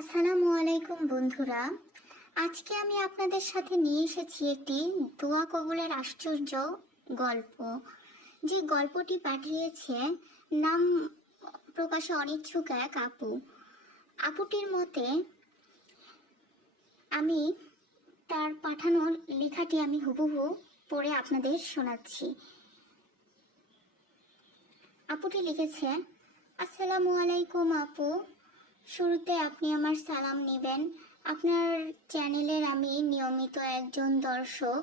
আসসালামু আলাইকুম বন্ধুরা। আজকে আমি আপনাদের সাথে নিয়ে এসেছি একটি দোয়া কবুলের আশ্চর্য গল্প। যে গল্পটি পাঠিয়েছে নাম প্রকাশে অনিচ্ছুক এক আপুটির মতে আমি তার পাঠানো লেখাটি আমি হুবহু পড়ে আপনাদের শোনাচ্ছি। আপুটি লিখেছে, আসসালামু আলাইকুম আপু, শুরুতে আপনি আমার সালাম নেবেন। আপনার চ্যানেলের আমি নিয়মিত একজন দর্শক।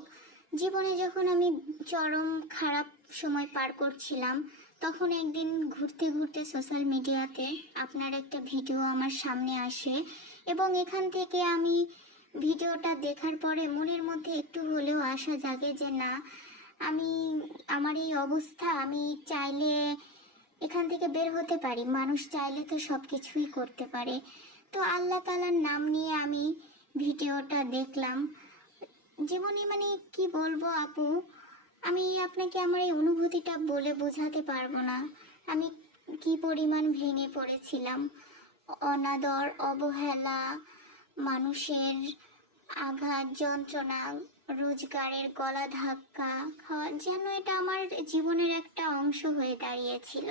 জীবনে যখন আমি চরম খারাপ সময় পার করছিলাম, তখন একদিন ঘুরতে ঘুরতে সোশ্যাল মিডিয়াতে আপনার একটা ভিডিও আমার সামনে আসে এবং এখান থেকে আমি ভিডিওটা দেখার পরে মনের মধ্যে একটু হলেও আশা জাগে যে না, আমি আমার এই অবস্থা, আমি চাইলে এখান থেকে বের হতে পারি, মানুষ চাইলে তো সব কিছুই করতে পারে। তো আল্লাহ তাআলার নাম নিয়ে আমি ভিডিওটা দেখলাম। জীবনে কি বলবো আপু, আমি আপনাকে আমার এই অনুভূতিটা বলে বোঝাতে পারবো না। আমি কি পরিমাণ ভেঙে পড়েছিলাম। অনাদর, অবহেলা, মানুষের আঘাত, যন্ত্রণা, রোজগারের গলা ধাক্কা খাওয়া, যেন এটা আমার জীবনের একটা অংশ হয়ে দাঁড়িয়েছিল।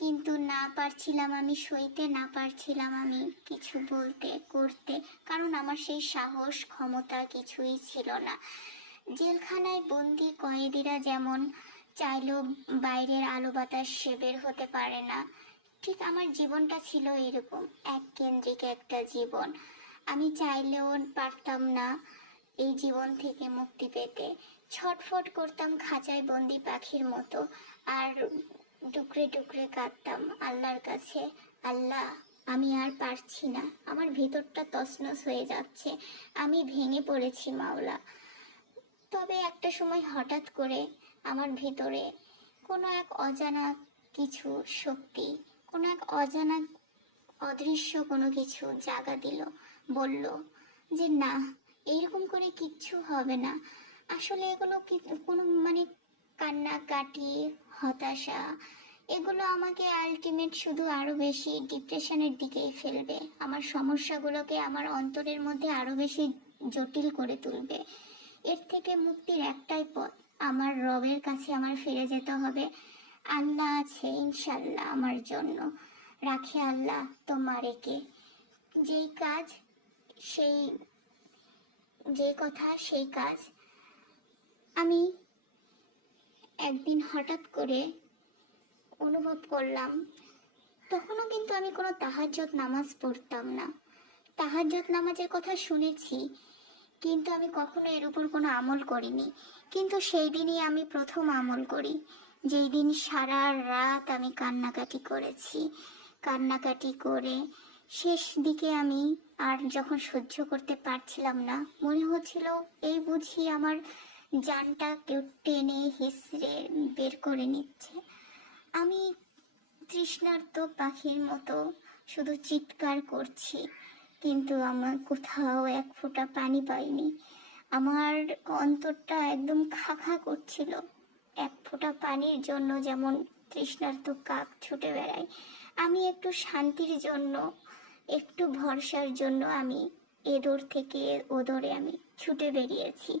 কিন্তু না পারছিলাম আমি সইতে, না পারছিলাম আমি কিছু বলতে করতে, কারণ আমার সেই সাহস ক্ষমতা কিছুই ছিল না। জেলখানায় বন্দি কয়েদিরা যেমন চাইলেও বাইরের আলো বাতাস সে বের হতে পারে না, ঠিক আমার জীবনটা ছিল এরকম এক কেন্দ্রিক একটা জীবন। আমি চাইলেও পারতাম না এই জীবন থেকে মুক্তি পেতে। ছটফট করতাম খাঁচায় বন্দি পাখির মতো, আর টুকরে টুকরে কাঁদতাম আল্লাহর কাছে, আল্লাহ আমি আর পারছি না, আমার ভেতরটা তছনছ হয়ে যাচ্ছে, আমি ভেঙে পড়েছি মাওলা। তবে একটা সময় হঠাৎ করে আমার ভেতরে কোনো এক অজানা কিছু শক্তি, কোনো এক অজানা অদৃশ্য কোনো কিছু জাগা দিল, বলল যে না, এইরকম করে কিচ্ছু হবে না। আসলে এগুলো কোনো কান্নাকাটি, হতাশা, এগুলো আমাকে আলটিমেট শুধু আরো বেশি ডিপ্রেশনের দিকেই ফেলবে, আমার সমস্যাগুলোকে আমার অন্তরের মধ্যে আরো বেশি জটিল করে তুলবে। এর থেকে মুক্তির একটাই পথ, আমার রবের কাছে আমার ফিরে যেতে হবে। আল্লাহ আছে ইনশাল্লাহ আমার জন্য, রাখে আল্লাহ তোমারে কে। যেই কাজ সেই, যে কথা সেই কাজ। আমি একদিন হঠাৎ করে অনুভব করলাম, তখনও কিন্তু আমি কোনো তাহাজ্জুদ নামাজ পড়তাম না। তাহাজ্জুদ নামাজের কথা শুনেছি, কিন্তু আমি কখনো এর উপর কোনো আমল করিনি। কিন্তু সেই দিনই আমি প্রথম আমল করি, যেই দিন সারা রাত আমি কান্নাকাটি করেছি। কান্নাকাটি করে শেষ দিকে আমি আর যখন সহ্য করতে পারছিলাম না, মনে হচ্ছিল এই বুঝি আমার জানটা কেউ টেনে হিসড়ে বের করে নিচ্ছে। আমি তৃষ্ণার্ত পাখির মতো শুধু চিৎকার করছি, কিন্তু আমার কোথাও এক ফোঁটা পানি পাইনি। আমার অন্তরটা একদম খা খা করছিল। এক ফোঁটা পানির জন্য যেমন তৃষ্ণার্ত কাক ছুটে বেড়ায়, আমি একটু শান্তির জন্য, একটু ভরসার জন্য আমি এদোর থেকে ওদরে আমি ছুটে বেরিয়েছি।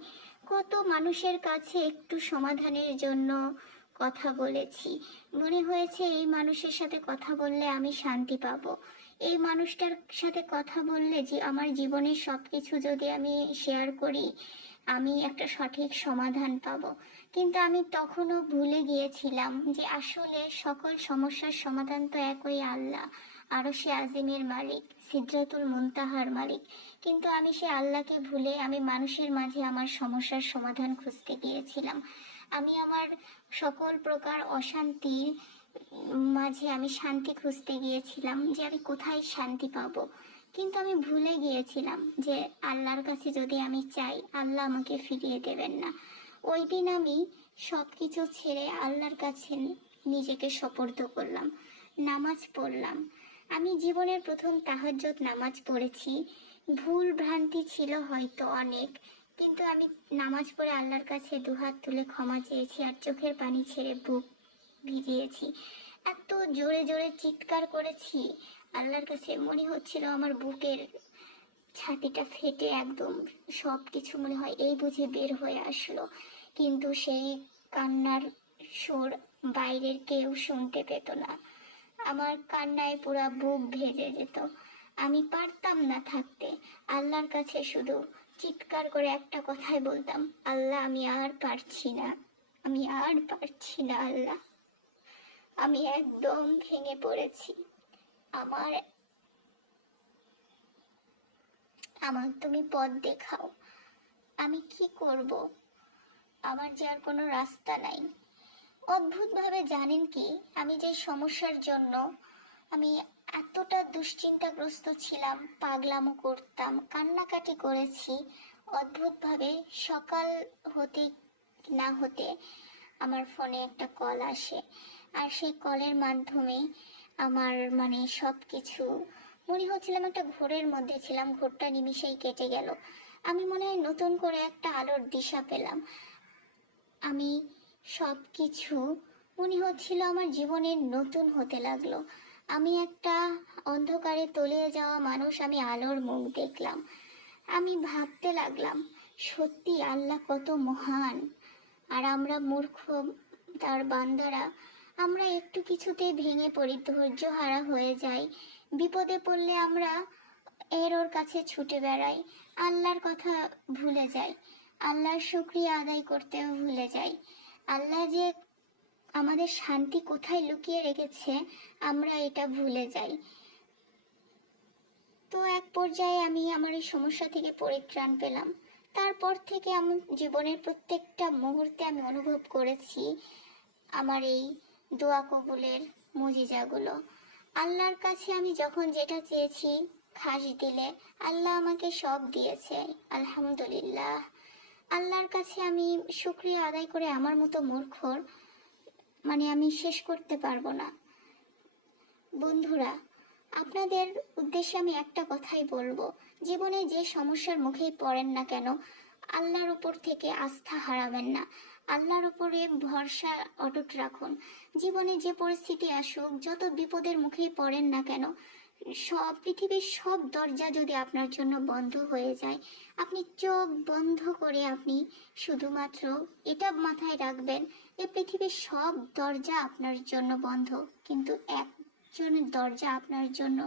কত মানুষের কাছে একটু সমাধানের জন্য কথা বলেছি। মনে হয়েছে এই মানুষের সাথে কথা বললে আমি শান্তি পাবো, এই মানুষটার সাথে কথা বললে যে আমার জীবনের সব কিছু যদি আমি শেয়ার করি, আমি একটা সঠিক সমাধান পাবো। কিন্তু আমি তখনও ভুলে গিয়েছিলাম যে আসলে সকল সমস্যার সমাধান তো একই আল্লাহ, আরশে আজিমের মালিক, সিদরাতুল মুনতাহার মালিক। কিন্তু আমি সে আল্লাহকে ভুলে আমি মানুষের মাঝে আমার সমস্যার সমাধান খুঁজতে গিয়েছিলাম। আমি আমার সকল প্রকার অশান্তির মাঝে আমি শান্তি খুঁজতে গিয়েছিলাম, যে আমি কোথায় শান্তি পাবো। কিন্তু আমি ভুলে গিয়েছিলাম যে আল্লাহর কাছে যদি আমি চাই, আল্লাহ আমাকে ফিরিয়ে দেবেন না। ওই দিন আমি সব কিছু ছেড়ে আল্লাহর কাছে নিজেকে সোপর্দ করলাম, নামাজ পড়লাম। আমি জীবনের প্রথম তাহাজ্জুদ নামাজ পড়েছি। ভুল ভ্রান্তি ছিল হয়তো অনেক, কিন্তু আমি নামাজ পড়ে আল্লাহর কাছে দুহাত তুলে ক্ষমা চেয়েছি আর চোখের পানি ছেড়ে বুক ভিজিয়েছি। এত জোরে জোরে চিৎকার করেছি আল্লাহর কাছে, মনে হচ্ছিল আমার বুকের ছাতিটা ফেটে একদম সব কিছু মনে হয় এই বুঝে বের হয়ে আসলো। কিন্তু সেই কান্নার সুর বাইরের কেউ শুনতে পেত না। আমার কান্নায় পুরা বুক ভেজে যেত। আমি পারতাম না থাকতে। আল্লাহর কাছে শুধু চিৎকার করে একটা কথাই বলতাম, আল্লাহ আমি আর পারছি না, আমি আর পারছি না আল্লাহ। আমি একদম ভেঙে পড়েছি। আমার আমার তুমি পথ দেখাও, আমি কি করব? আমার যে আর কোনো রাস্তা নাই। অদ্ভুতভাবে জানেন কি, আমি যে সমস্যার জন্য আমি এতটা দুশ্চিন্তাগ্রস্ত ছিলাম, পাগলামো করতাম, কান্নাকাটি করেছি, অদ্ভুতভাবে সকাল হতে না হতে আমার ফোনে একটা কল আসে। আর সেই কলের মাধ্যমে আমার মানে সব কিছু মনে হচ্ছিলাম একটা ঘোরের মধ্যে ছিলাম, ঘোরটা নিমিষেই কেটে গেল। আমি মনে হয় নতুন করে একটা আলোর দিশা পেলাম। আমি সব কিছু মনে হচ্ছিল আমার জীবনের নতুন হতে লাগলো। আমি একটা অন্ধকারে তলিয়ে যাওয়া মানুষ, আমি আলোর মুখ দেখলাম। আমি ভাবতে লাগলাম, সত্যি আল্লাহ কত মহান, আর আমরা মূর্খ তার বান্দারা, আমরা একটু কিছুতেই ভেঙে পড়ি, ধৈর্য হারা হয়ে যাই। বিপদে পড়লে আমরা ওর কাছে ছুটে বেড়াই, আল্লাহর কথা ভুলে যাই, আল্লাহর শুকরিয়া আদায় করতেও ভুলে যাই। আল্লাহ যে আমাদের শান্তি কোথায় লুকিয়ে রেখেছে আমরা এটা ভুলে যাই। তো এক পর্যায়ে আমি আমার এই সমস্যা থেকে পরিত্রাণ পেলাম। তারপর থেকে আমার জীবনের প্রত্যেকটা মুহূর্তে আমি অনুভব করেছি আমার এই দোয়া কবুলের মুজিজাগুলো। আল্লাহর কাছে আমি যখন যেটা চেয়েছি খাস দিলে আল্লাহ আমাকে সব দিয়েছে, আলহামদুলিল্লাহ। আল্লাহর কাছে আমি শুকরিয়া আদায় করে আমার মতো মূর্খর মানে আমি শেষ করতে পারবো না। বন্ধুরা, আপনাদের উদ্দেশ্যে আমি একটা কথাই বলবো, জীবনে যে সমস্যার মুখেই পড়েন না কেন, আল্লাহর উপর থেকে আস্থা হারাবেন না, আল্লাহর উপরে ভরসা অটুট রাখুন। জীবনে যে পরিস্থিতি আসুক, যত বিপদের মুখেই পড়েন না কেন, সব পৃথিবীর সব দরজা যদি আপনার জন্য বন্ধ হয়ে যায়, আপনি চোখ বন্ধ করে আপনি শুধুমাত্র এটা মাথায় রাখবেন যে পৃথিবীর সব দরজা আপনার জন্য বন্ধ, কিন্তু একজনের দরজা আপনার জন্য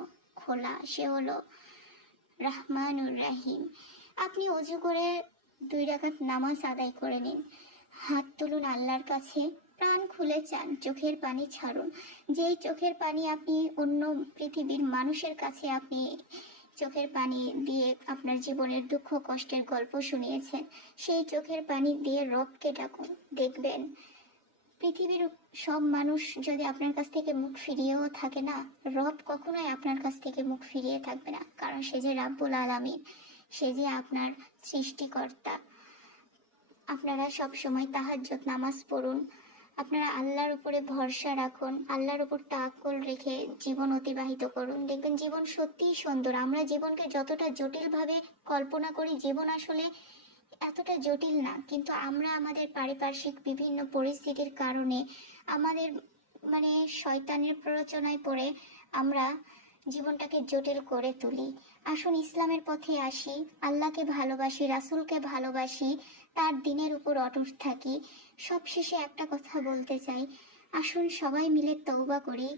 খোলা, সে হলো রহমানুর রাহিম। আপনি অজু করে 2 রাকাত নামাজ আদায় করে নিন, হাত তুলুন আল্লাহর কাছে, প্রাণ খুলে চান, চোখের পানি ছাড়ুন। যেই চোখের পানি আপনি অন্য পৃথিবীর মানুষের কাছে আপনি চোখের পানি দিয়ে আপনার জীবনের দুঃখ কষ্টের গল্প শুনিয়েছেন, সেই চোখের পানি দিয়ে রবকে ডাকুন। দেখবেন পৃথিবীর সব মানুষ যদি আপনার কাছ থেকে মুখ ফিরিয়েও থাকে না, রব কখনোই আপনার কাছ থেকে মুখ ফিরিয়ে থাকবে না, কারণ সে যে রাব্বুল আলামিন, সে যে আপনার সৃষ্টিকর্তা। আপনারা সব সময় তাহাজ্জুদ নামাজ পড়ুন, আপনারা আল্লাহর উপরে ভরসা রাখুন, আল্লাহর উপর তাওয়াক্কুল রেখে জীবন অতিবাহিত করুন। দেখবেন জীবন সত্যিই সুন্দর। আমরা জীবনকে যতটা জটিলভাবে কল্পনা করি, জীবন আসলে এতটা জটিল না, কিন্তু আমরা আমাদের পারিপার্শ্বিক বিভিন্ন পরিস্থিতির কারণে আমাদের মানে শয়তানের প্ররোচনায় পড়ে আমরা জীবনটাকে জটিল করে তুলি। আসুন ইসলামের পথে আসি, আল্লাহকে ভালোবাসি, রাসূলকে ভালোবাসি, তার দ্বীনের উপর অটুট থাকি। সবশেষে একটা কথা বলতে চাই, আসুন সবাই মিলে তওবা করি।